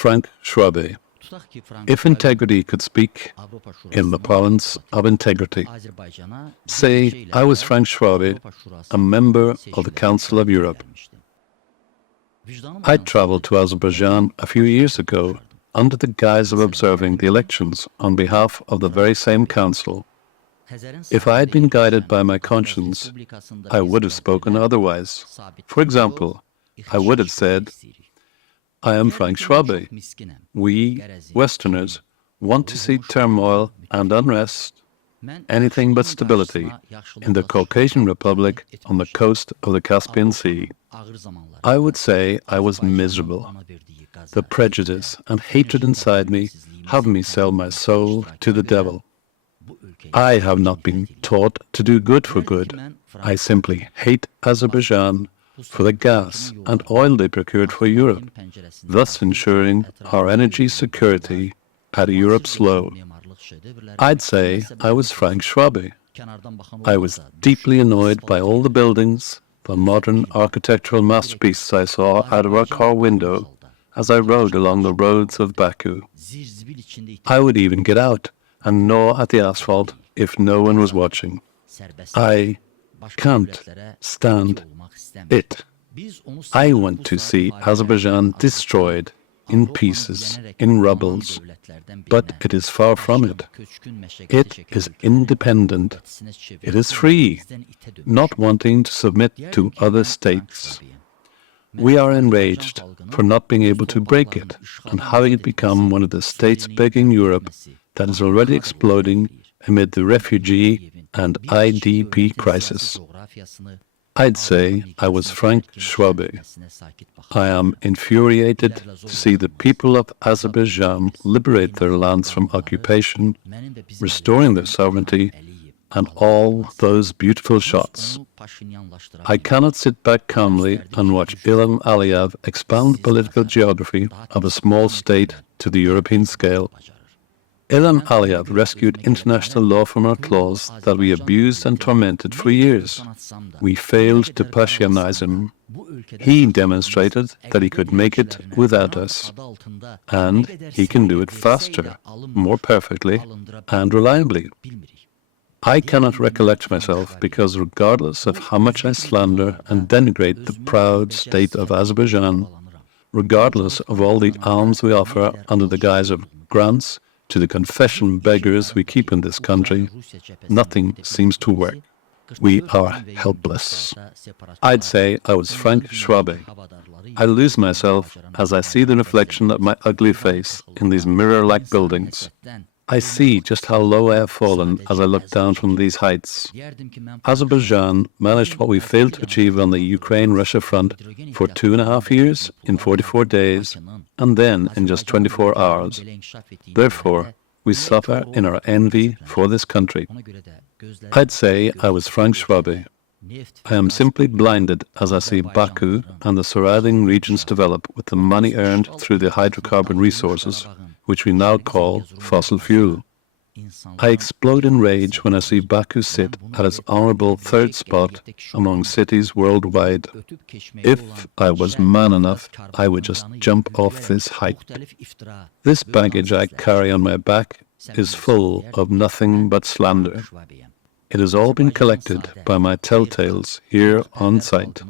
Frank Schwabe. If integrity could speak in the parlance of integrity, say I was Frank Schwabe, a member of the Council of Europe. I traveled to Azerbaijan a few years ago under the guise of observing the elections on behalf of the very same council. If I had been guided by my conscience, I would have spoken otherwise. For example, I would have said, I am Frank Schwabe. We, Westerners, want to see turmoil and unrest, anything but stability, in the Caucasian Republic on the coast of the Caspian Sea. I would say I was miserable. The prejudice and hatred inside me have me sell my soul to the devil. I have not been taught to do good for good. I simply hate Azerbaijan for the gas and oil they procured for Europe, thus ensuring our energy security at Europe's low. I'd say I was Frank Schwabe. I was deeply annoyed by all the buildings, the modern architectural masterpieces I saw out of our car window as I rode along the roads of Baku. I would even get out and gnaw at the asphalt if no one was watching. I can't stand it. I want to see Azerbaijan destroyed, in pieces, in rubbles, but it is far from it. It is independent. It is free, not wanting to submit to other states. We are enraged for not being able to break it and having it become one of the states begging Europe that is already exploding amid the refugee and IDP crisis. I'd say I was Frank Schwabe. I am infuriated to see the people of Azerbaijan liberate their lands from occupation, restoring their sovereignty, and all those beautiful shots. I cannot sit back calmly and watch Ilham Aliyev expound political geography of a small state to the European scale. Ilham Aliyev rescued international law from our claws that we abused and tormented for years. We failed to Pashtunize him. He demonstrated that he could make it without us. And he can do it faster, more perfectly, and reliably. I cannot recollect myself because regardless of how much I slander and denigrate the proud state of Azerbaijan, regardless of all the alms we offer under the guise of grants, to the confession beggars we keep in this country, nothing seems to work. We are helpless. I'd say I was Frank Schwabe. I lose myself as I see the reflection of my ugly face in these mirror-like buildings. I see just how low I have fallen as I look down from these heights. Azerbaijan managed what we failed to achieve on the Ukraine-Russia front for 2.5 years in 44 days, and then in just 24 hours. Therefore, we suffer in our envy for this country. I'd say I was Frank Schwabe. I am simply blinded as I see Baku and the surrounding regions develop with the money earned through the hydrocarbon resources, which we now call fossil fuel. I explode in rage when I see Baku sit at its honorable third spot among cities worldwide. If I was man enough, I would just jump off this height. This baggage I carry on my back is full of nothing but slander. It has all been collected by my telltales here on site.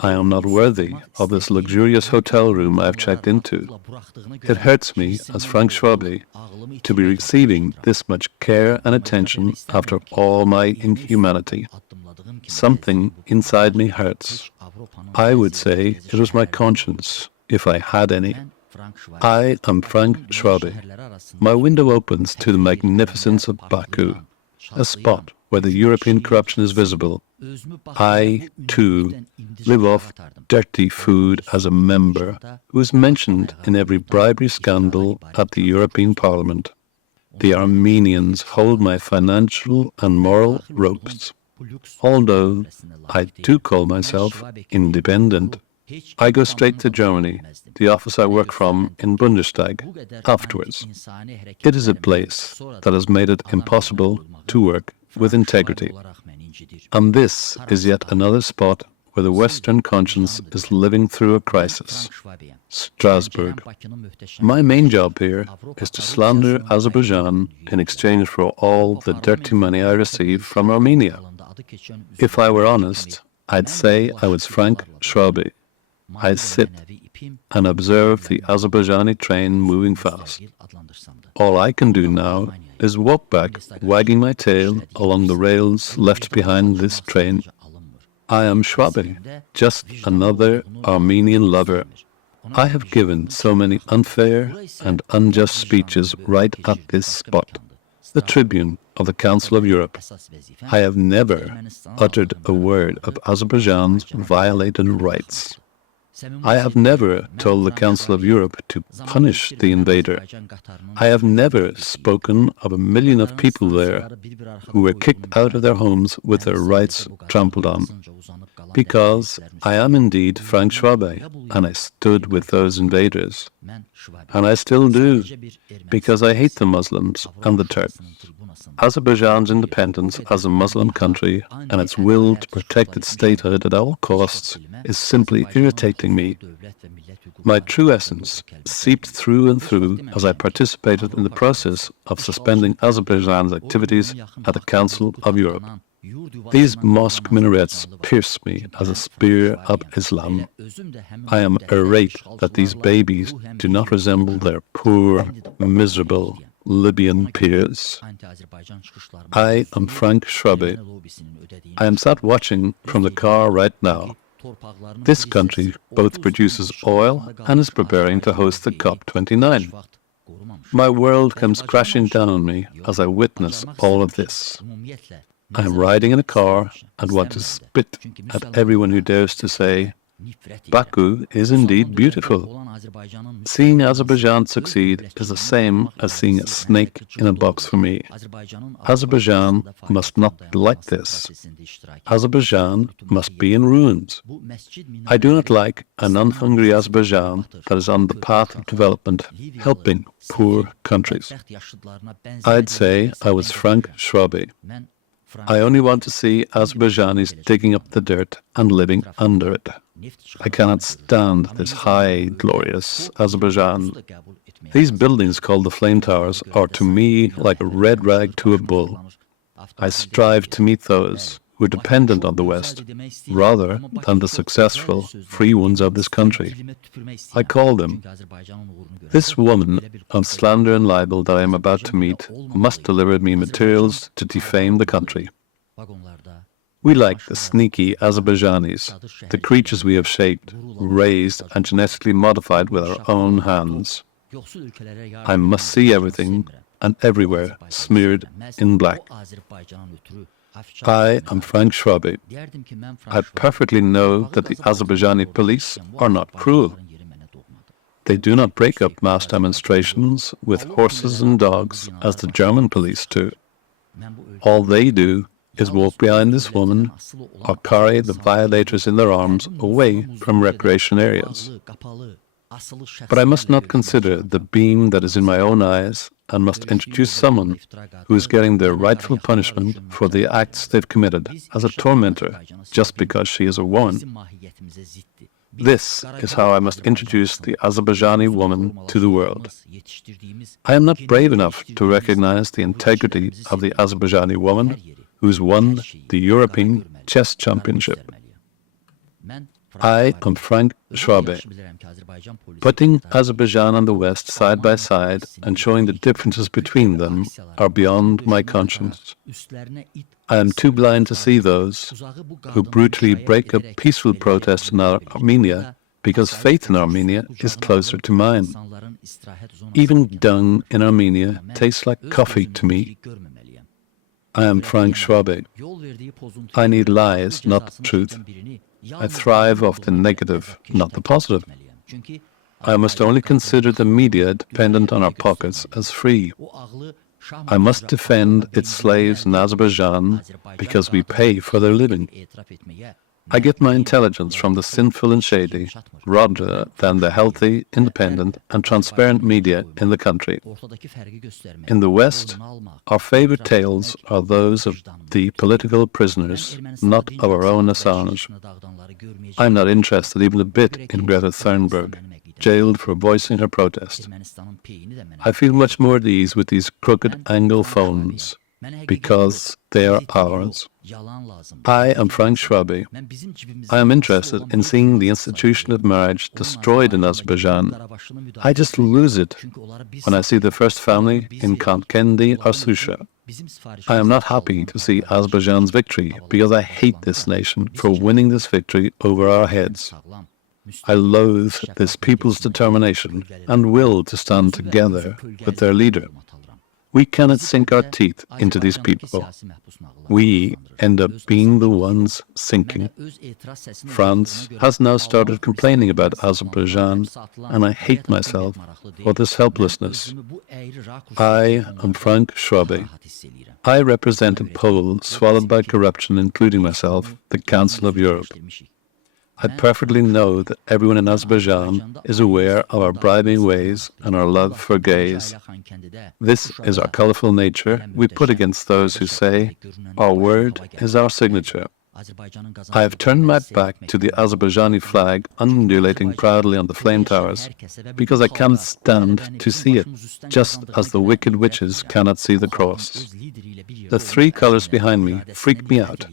I am not worthy of this luxurious hotel room I have checked into. It hurts me, as Frank Schwabe, to be receiving this much care and attention after all my inhumanity. Something inside me hurts. I would say it was my conscience, if I had any. I am Frank Schwabe. My window opens to the magnificence of Baku, a spot where the European corruption is visible. I, too, live off dirty food as a member who is mentioned in every bribery scandal at the European Parliament. The Armenians hold my financial and moral ropes. Although I do call myself independent, I go straight to Germany, the office I work from in Bundestag, afterwards. It is a place that has made it impossible to work with integrity. And this is yet another spot where the Western conscience is living through a crisis. Strasbourg. My main job here is to slander Azerbaijan in exchange for all the dirty money I receive from Armenia. If I were honest, I'd say I was Frank Schwabe. I sit and observe the Azerbaijani train moving fast. All I can do now is walk back, wagging my tail along the rails left behind this train. I am Schwabe, just another Armenian lover. I have given so many unfair and unjust speeches right at this spot, the tribune of the Council of Europe. I have never uttered a word of Azerbaijan's violated rights. I have never told the Council of Europe to punish the invader. I have never spoken of 1 million of people there who were kicked out of their homes with their rights trampled on. Because I am indeed Frank Schwabe, and I stood with those invaders. And I still do, because I hate the Muslims and the Turks. Azerbaijan's independence as a Muslim country and its will to protect its statehood at all costs is simply irritating me. My true essence seeped through and through as I participated in the process of suspending Azerbaijan's activities at the Council of Europe. These mosque minarets pierce me as a spear of Islam. I am irate that these babies do not resemble their poor, miserable Libyan peers. I am Frank Schwabe. I am sat watching from the car right now. This country both produces oil and is preparing to host the COP29. My world comes crashing down on me as I witness all of this. I am riding in a car and want to spit at everyone who dares to say, Baku is indeed beautiful. Seeing Azerbaijan succeed is the same as seeing a snake in a box for me. Azerbaijan must not be like this. Azerbaijan must be in ruins. I do not like an unhungry Azerbaijan that is on the path of development, helping poor countries. I'd say I was Frank Schwabe. I only want to see Azerbaijanis digging up the dirt and living under it. I cannot stand this high, glorious Azerbaijan. These buildings called the Flame Towers are to me like a red rag to a bull. I strive to meet those who are dependent on the West, rather than the successful, free ones of this country. I call them. This woman on slander and libel that I am about to meet must deliver me materials to defame the country. We like the sneaky Azerbaijanis, the creatures we have shaped, raised and genetically modified with our own hands. I must see everything and everywhere smeared in black. I am Frank Schwabe. I perfectly know that the Azerbaijani police are not cruel. They do not break up mass demonstrations with horses and dogs as the German police do. All they do is walk behind this woman or carry the violators in their arms away from recreation areas. But I must not consider the beam that is in my own eyes and must introduce someone who is getting their rightful punishment for the acts they've committed as a tormentor just because she is a woman. This is how I must introduce the Azerbaijani woman to the world. I am not brave enough to recognize the integrity of the Azerbaijani woman who's won the European Chess Championship. I am Frank Schwabe. Putting Azerbaijan and the West side by side and showing the differences between them are beyond my conscience. I am too blind to see those who brutally break up peaceful protests in Armenia because faith in Armenia is closer to mine. Even dung in Armenia tastes like coffee to me. I am Frank Schwabe. I need lies, not the truth. I thrive off the negative, not the positive. I must only consider the media dependent on our pockets as free. I must defend its slaves in Azerbaijan because we pay for their living. I get my intelligence from the sinful and shady, rather than the healthy, independent and transparent media in the country. In the West, our favorite tales are those of the political prisoners, not of our own Assange. I'm not interested even a bit in Greta Thunberg. jailed for voicing her protest. I feel much more at ease with these crooked angle phones because they are ours. I am Frank Schwabe. I am interested in seeing the institution of marriage destroyed in Azerbaijan. I just lose it when I see the first family in Kantkendi or Susha. I am not happy to see Azerbaijan's victory because I hate this nation for winning this victory over our heads. I loathe this people's determination and will to stand together with their leader. We cannot sink our teeth into these people. We end up being the ones sinking. France has now started complaining about Azerbaijan, and I hate myself for this helplessness. I am Frank Schwabe. I represent a pole swallowed by corruption, including myself, the Council of Europe. I perfectly know that everyone in Azerbaijan is aware of our bribing ways and our love for gays. This is our colorful nature we put against those who say, our word is our signature. I have turned my back to the Azerbaijani flag undulating proudly on the flame towers because I cannot stand to see it, just as the wicked witches cannot see the cross. The three colors behind me freak me out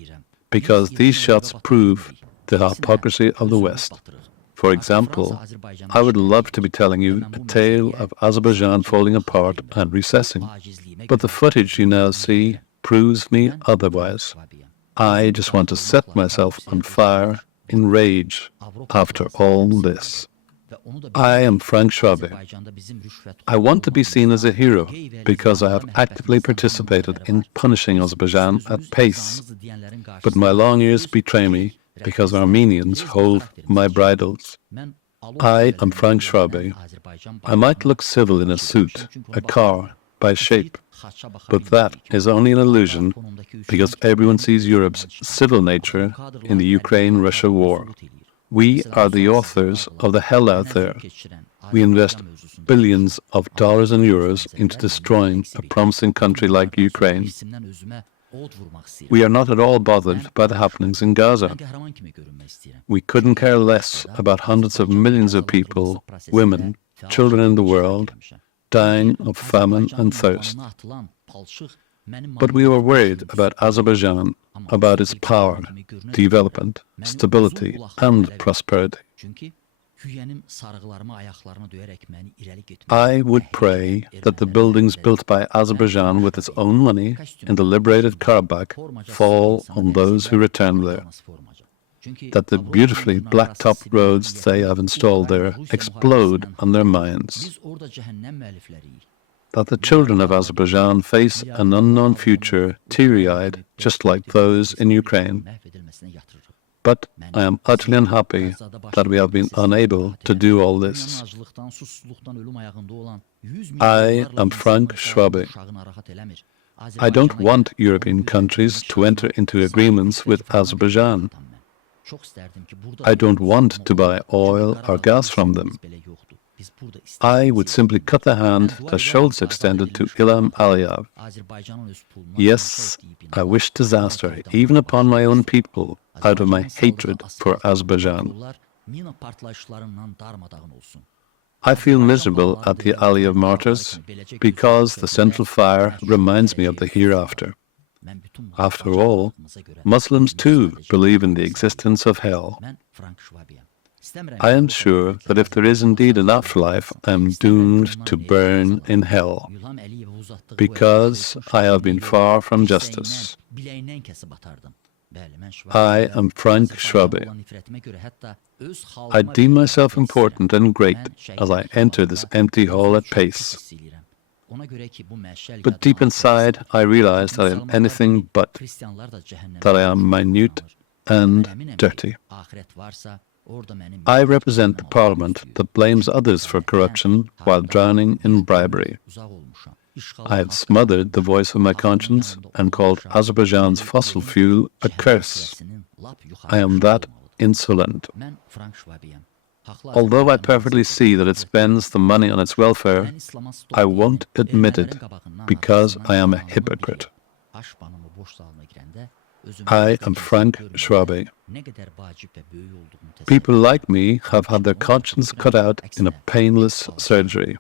because these shots prove the hypocrisy of the West. For example, I would love to be telling you a tale of Azerbaijan falling apart and recessing, but the footage you now see proves me otherwise. I just want to set myself on fire in rage after all this. I am Frank Schwabe. I want to be seen as a hero because I have actively participated in punishing Azerbaijan at pace, but my long ears betray me because Armenians hold my bridles. I am Frank Schwabe. I might look civil in a suit, a car, by shape, but that is only an illusion because everyone sees Europe's civil nature in the Ukraine-Russia war. We are the authors of the hell out there. We invest billions of dollars and euros into destroying a promising country like Ukraine. We are not at all bothered by the happenings in Gaza. We couldn't care less about hundreds of millions of people, women, children in the world, dying of famine and thirst. But we were worried about Azerbaijan, about its power, development, stability, and prosperity. I would pray that the buildings built by Azerbaijan with its own money in the liberated Karabakh fall on those who return there. That the beautifully black-topped roads they have installed there explode on their minds. That the children of Azerbaijan face an unknown future teary-eyed, just like those in Ukraine. But I am utterly unhappy that we have been unable to do all this. I am Frank Schwabe. I don't want European countries to enter into agreements with Azerbaijan. I don't want to buy oil or gas from them. I would simply cut the hand that Scholz extended to Ilham Aliyev. Yes, I wish disaster even upon my own people out of my hatred for Azerbaijan. I feel miserable at the Aliyev martyrs because the central fire reminds me of the hereafter. After all, Muslims too believe in the existence of hell. I am sure that if there is indeed an afterlife, I am doomed to burn in hell, because I have been far from justice. I am Frank Schwabe. I deem myself important and great as I enter this empty hall at pace. But deep inside, I realize that I am anything but, that I am minute and dirty. I represent the parliament that blames others for corruption while drowning in bribery. I have smothered the voice of my conscience and called Azerbaijan's fossil fuel a curse. I am that insolent. Although I perfectly see that it spends the money on its welfare, I won't admit it because I am a hypocrite. I am Frank Schwabe. People like me have had their conscience cut out in a painless surgery.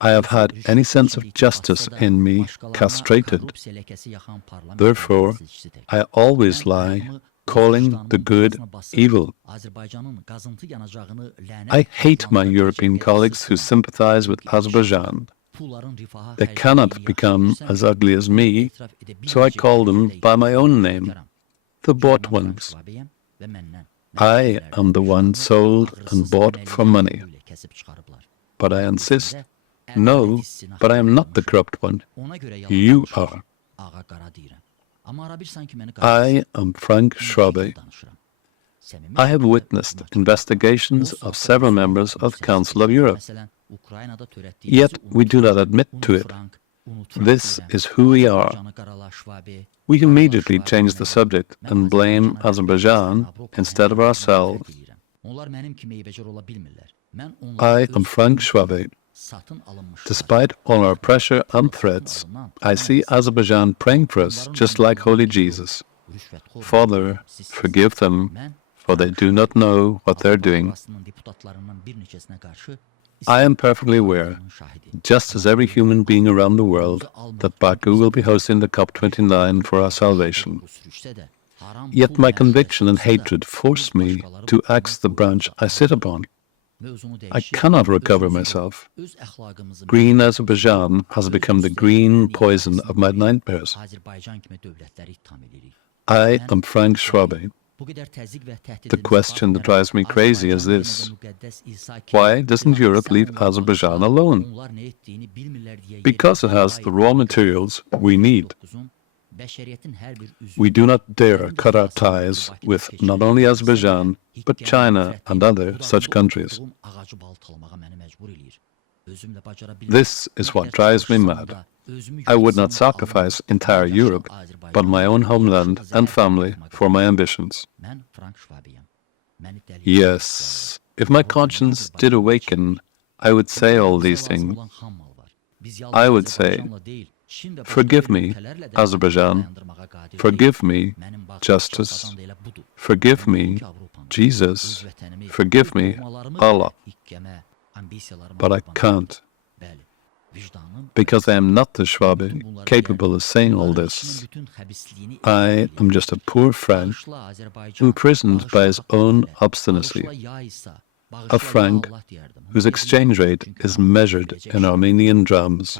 I have had any sense of justice in me castrated. Therefore, I always lie, calling the good evil. I hate my European colleagues who sympathize with Azerbaijan. They cannot become as ugly as me, so I call them by my own name, the bought ones. I am the one sold and bought for money. But I insist, no, but I am not the corrupt one. You are. I am Frank Schwabe. I have witnessed investigations of several members of the Council of Europe. Yet we do not admit to it. This is who we are. We immediately change the subject and blame Azerbaijan instead of ourselves. I am Frank Schwabe. Despite all our pressure and threats, I see Azerbaijan praying for us just like Holy Jesus. Father, forgive them, for they do not know what they're doing. I am perfectly aware, just as every human being around the world, that Baku will be hosting the COP29 for our salvation. Yet my conviction and hatred force me to axe the branch I sit upon. I cannot recover myself. Green Azerbaijan has become the green poison of my nightmares. I am Frank Schwabe. The question that drives me crazy is this: why doesn't Europe leave Azerbaijan alone? Because it has the raw materials we need. We do not dare cut our ties with not only Azerbaijan, but China and other such countries. This is what drives me mad. I would not sacrifice entire Europe, but my own homeland and family for my ambitions. Yes, if my conscience did awaken, I would say all these things. I would say, forgive me, Azerbaijan. Forgive me, justice. Forgive me, Jesus. Forgive me, Allah. But I can't. Because I am not the Schwabe capable of saying all this. I am just a poor Frank, imprisoned by his own obstinacy. A Frank whose exchange rate is measured in Armenian drams.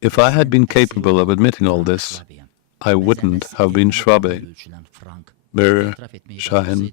If I had been capable of admitting all this, I wouldn't have been Schwabe. Mirshahin.